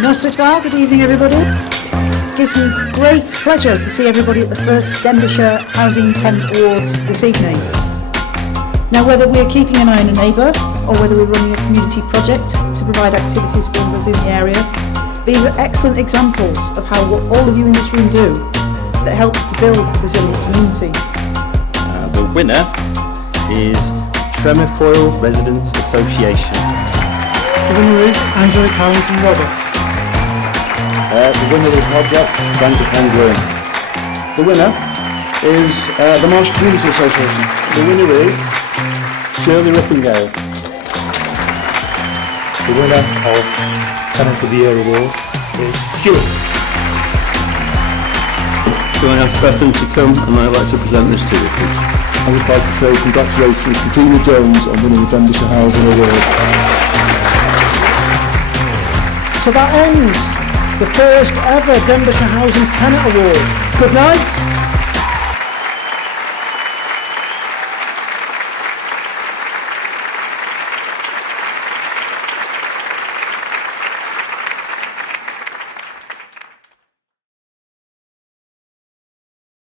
Noswitha, good evening everybody. It gives me great pleasure to see everybody at the first Denbighshire Housing Tenant Awards this evening. Now, whether we're keeping an eye on a neighbour or whether we're running a community project to provide activities for others in the area, these are excellent examples of how what all of you in this room do that helps to build resilient communities. The winner is Tremofoil Residents Association. The winner is Angela Carrington-Roberts. The winner of the project, Frank Penguin. The winner is the Marsh Community Association. The winner is Shirley Rippingale. The winner of Tenant of the Year Award is Stuart. So I ask Bethan to come and I'd like to present this to you, please. I'd just like to say congratulations to Julia Jones on winning the Denbighshire Housing Award. So that ends the first ever Denbighshire Housing Tenant Award. Good night.